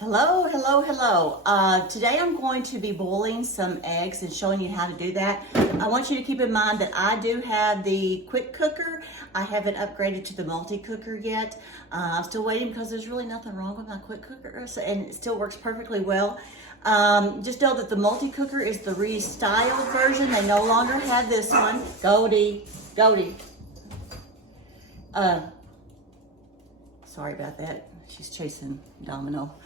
Hello, hello, hello. Today I'm going to be boiling some eggs and showing you how to do that. I want you to keep in mind that I do have the quick cooker. I haven't upgraded to the multi-cooker yet. I'm still waiting because there's really nothing wrong with my quick cooker and it still works perfectly well. Just know that the multi-cooker is the restyled version. They no longer have this one. Goldie. Sorry about that. She's chasing Domino.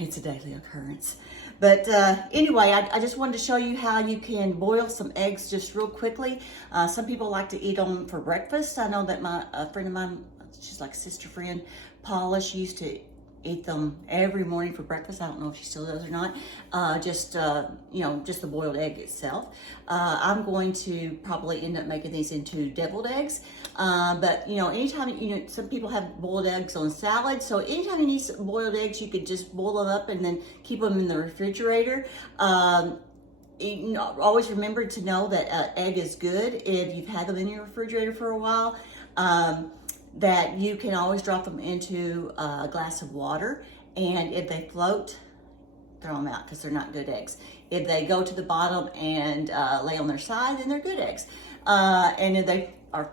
It's a daily occurrence. But anyway, I just wanted to show you how you can boil some eggs just real quickly. Some people like to eat them for breakfast. I know that a friend of mine, she's like a sister friend, Paula, she used to eat them every morning for breakfast. I don't know if she still does or not. Just the boiled egg itself. I'm going to probably end up making these into deviled eggs. But anytime, some people have boiled eggs on salad. So anytime you need some boiled eggs, you could just boil them up and then keep them in the refrigerator. Always remember to know that egg is good if you've had them in your refrigerator for a while. That you can always drop them into a glass of water, and if they float, throw them out because they're not good eggs. If they go to the bottom and lay on their side, then they're good eggs. And if they are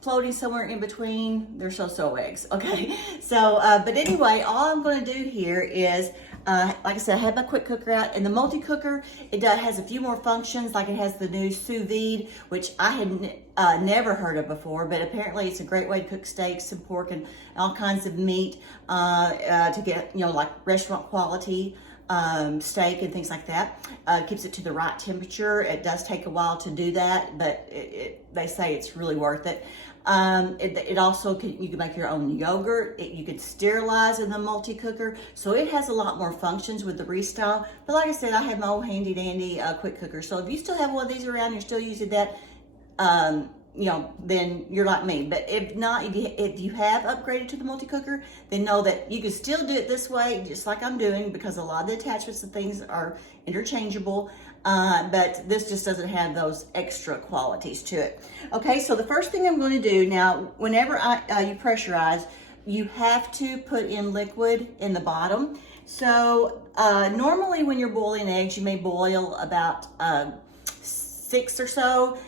floating somewhere in between, they're so-so eggs, okay? So, but anyway, all I'm gonna do here is, like I said, I have my quick cooker out, and the multi-cooker, it has a few more functions, like it has the new sous vide, which I had never heard of before, but apparently it's a great way to cook steaks and pork and all kinds of meat to get, like restaurant quality steak and things like that. Keeps it to the right temperature. It does take a while to do that, but they say it's really worth it. It also you can make your own yogurt. You could sterilize in the multi-cooker, so it has a lot more functions with the Restyle. But like I said, I have my old handy dandy quick cooker. So if you still have one of these around, you're still using that, then you're like me. But if not, if you have upgraded to the multi-cooker, then know that you can still do it this way, just like I'm doing, because a lot of the attachments and things are interchangeable. But this just doesn't have those extra qualities to it. Okay, so the first thing I'm going to do now, whenever you pressurize, you have to put in liquid in the bottom. So normally when you're boiling eggs, you may boil about 6 or so,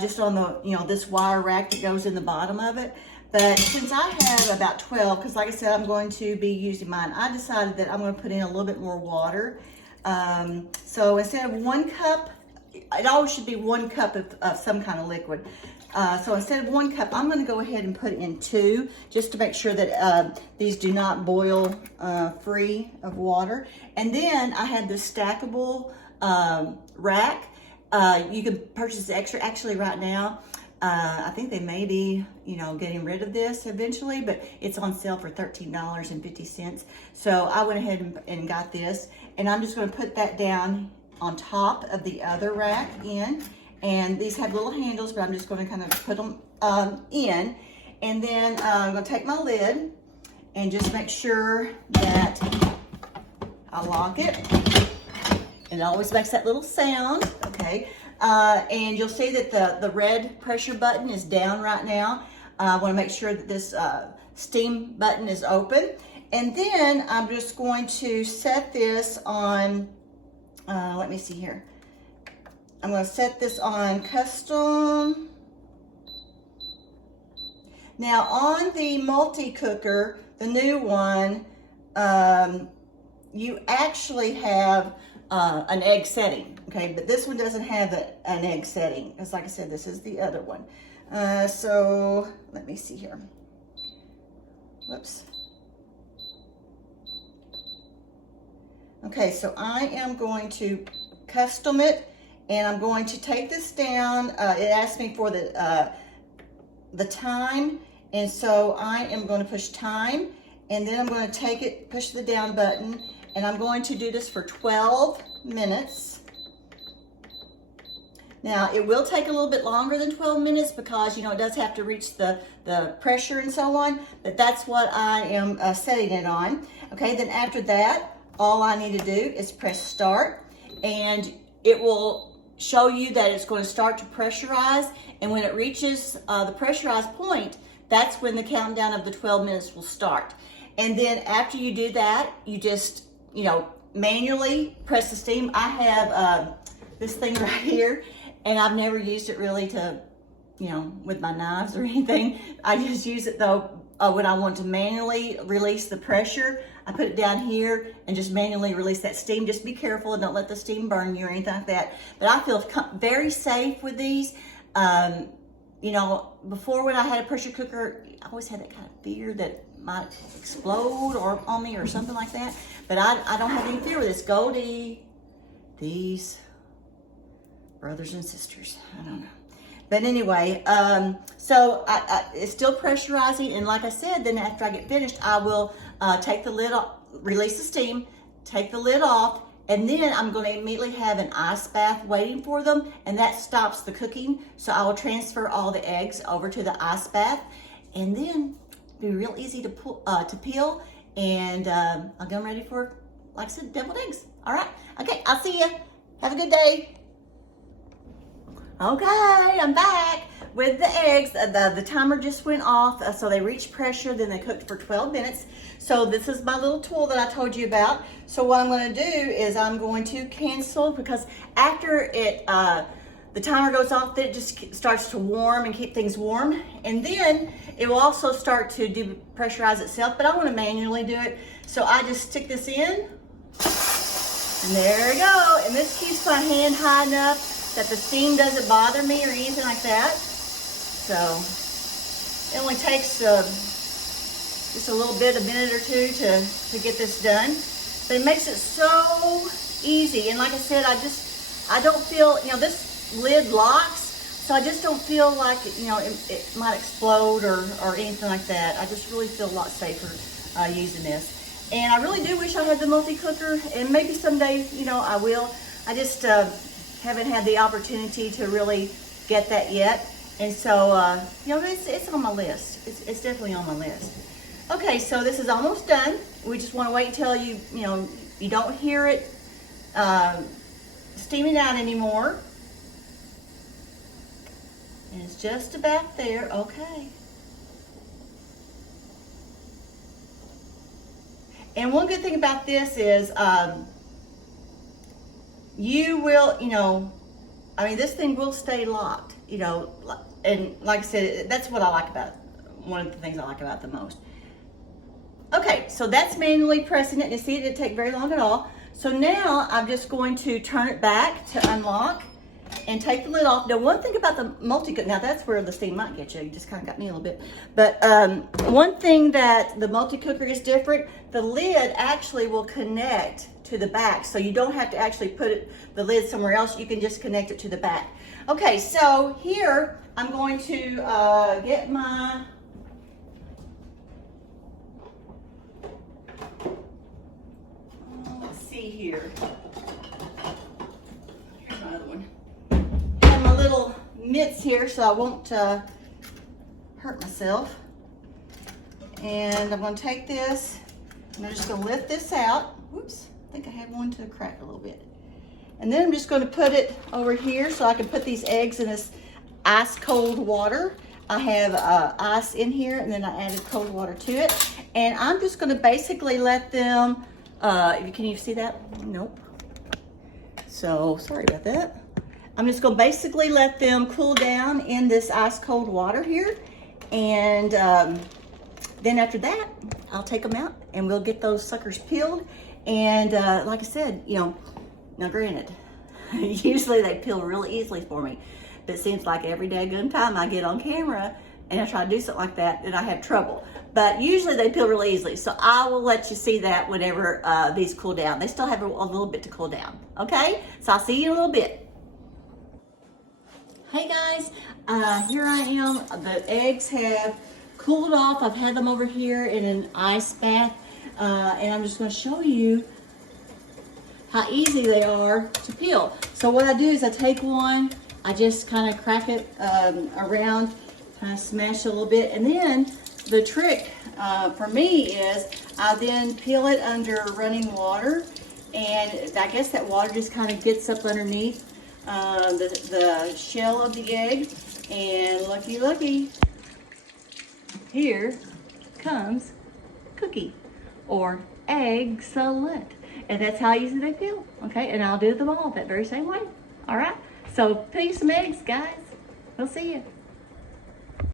just on the, this wire rack that goes in the bottom of it. But since I have about 12, because like I said, I'm going to be using mine, I decided that I'm going to put in a little bit more water. So instead of 1 cup, it always should be 1 cup of some kind of liquid. So instead of 1 cup, I'm going to go ahead and put in 2, just to make sure that these do not boil free of water. And then I have this stackable rack. You can purchase extra. Actually, right now, I think they may be, getting rid of this eventually, but it's on sale for $13.50. So I went ahead and got this, and I'm just going to put that down on top of the other rack in. And these have little handles, but I'm just going to kind of put them in. And then I'm going to take my lid and just make sure that I lock it. And it always makes that little sound, okay? And you'll see that the red pressure button is down right now. I want to make sure that this steam button is open. And then I'm just going to set this on, let me see here. I'm going to set this on custom. Now on the multi-cooker, the new one, you actually have an egg setting, okay? But this one doesn't have an egg setting. Because like I said, this is the other one. So let me see here. Whoops. Okay, so I am going to custom it, and I'm going to take this down. It asked me for the time, and so I am going to push time, and then I'm going to take it, push the down button, and I'm going to do this for 12 minutes. Now, it will take a little bit longer than 12 minutes because, it does have to reach the pressure and so on, but that's what I am setting it on. Okay, then after that, all I need to do is press start, and it will show you that it's going to start to pressurize, and when it reaches the pressurized point, that's when the countdown of the 12 minutes will start. And then after you do that, you just, manually press the steam. I have this thing right here, and I've never used it really to, with my knives or anything. I just use it though when I want to manually release the pressure. I put it down here and just manually release that steam. Just be careful and don't let the steam burn you or anything like that. But I feel very safe with these. Before when I had a pressure cooker, I always had that kind of fear that it might explode or on me or something like that. But I don't have any fear with this. Goldie, these brothers and sisters, I don't know. But anyway, so it's still pressurizing, and like I said, then after I get finished, I will take the lid off, release the steam, take the lid off, and then I'm going to immediately have an ice bath waiting for them, and that stops the cooking. So I will transfer all the eggs over to the ice bath, and then it'll be real easy to peel, and I'll get them ready for, like I said, deviled eggs. All right, okay, I'll see you. Have a good day. Okay, I'm back with the eggs. The timer just went off, so they reached pressure, then they cooked for 12 minutes. So this is my little tool that I told you about. So what I'm going to do is I'm going to cancel, because after the timer goes off, then it just starts to warm and keep things warm. And then it will also start to depressurize itself, but I want to manually do it. So I just stick this in, and there we go. And this keeps my hand high enough that the steam doesn't bother me or anything like that. So it only takes just a little bit, a minute or two to get this done. But it makes it so easy. And like I said, I don't feel, this lid locks, so I just don't feel like, it might explode or anything like that. I just really feel a lot safer using this. And I really do wish I had the multi-cooker, and maybe someday, I will. I just haven't had the opportunity to really get that yet. And so, it's on my list. It's definitely on my list. Okay, so this is almost done. We just want to wait until you don't hear it steaming out anymore. And it's just about there. Okay. And one good thing about this is you will, this thing will stay locked, and like I said, that's what I like about it. One of the things I like about it the most. Okay, so that's manually pressing it. You see, it didn't take very long at all. So now I'm just going to turn it back to unlock and take the lid off. Now, one thing about the multi-cooker, now that's where the steam might get you. You just kind of got me a little bit. But one thing that the multi-cooker is different, the lid actually will connect to the back. So you don't have to actually put the lid somewhere else. You can just connect it to the back. Okay, so here I'm going to get my let's see here. Here's my other one. I have my little mitts here so I won't hurt myself. And I'm going to take this, and I'm just going to lift this out. Whoops, I think I had one to crack a little bit. And then I'm just going to put it over here so I can put these eggs in this ice cold water. I have ice in here, and then I added cold water to it. And I'm just going to basically let them, can you see that? Nope. So sorry about that. I'm just going to basically let them cool down in this ice cold water here. And then after that, I'll take them out and we'll get those suckers peeled. And like I said, now granted, usually they peel really easily for me, but it seems like every daggone time I get on camera and I try to do something like that, then I have trouble. But usually they peel really easily, so I will let you see that whenever these cool down. They still have a little bit to cool down, okay? So I'll see you in a little bit. Hey guys, here I am. The eggs have cooled off. I've had them over here in an ice bath, and I'm just going to show you how easy they are to peel. So what I do is I take one, I just kind of crack it around, kind of smash it a little bit, and then the trick for me is I then peel it under running water, and I guess that water just kind of gets up underneath the shell of the egg, and looky, here comes Cookie. or excellent. And that's how easy they feel, okay? And I'll do them all that very same way, all right? So, peace some eggs, guys. We'll see you.